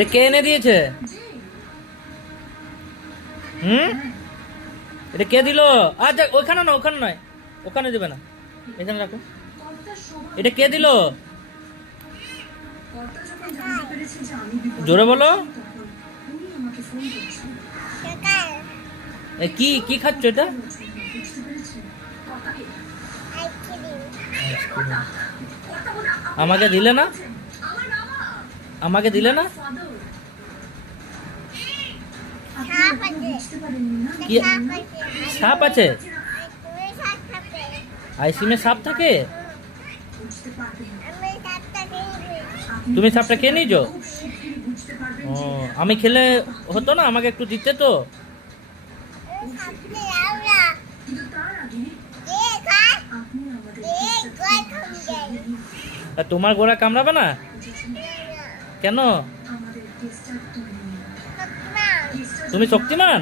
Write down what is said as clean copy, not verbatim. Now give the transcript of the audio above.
এ কে এনে দিয়েছে? এটা কে দিল? আচ্ছা ওখানে না, ওখানে নয়, ওখানে দেবে না, এখানে রাখো। এটা কে দিল? জোরে বলো। কি কি খাচ্ছ এটা? আমাকে দিলে না, আমাকে দিলে না। কি সাপ আছে? আইসক্রিমে সাপ থাকে? তুমি সাপটা খেয়ে নিয়েছো? ও, আমি খেলে হতো না? আমাকে একটু দিতে তো। তোমার গোড়া কামড়াবে না কেন? তুমি শক্তিমান?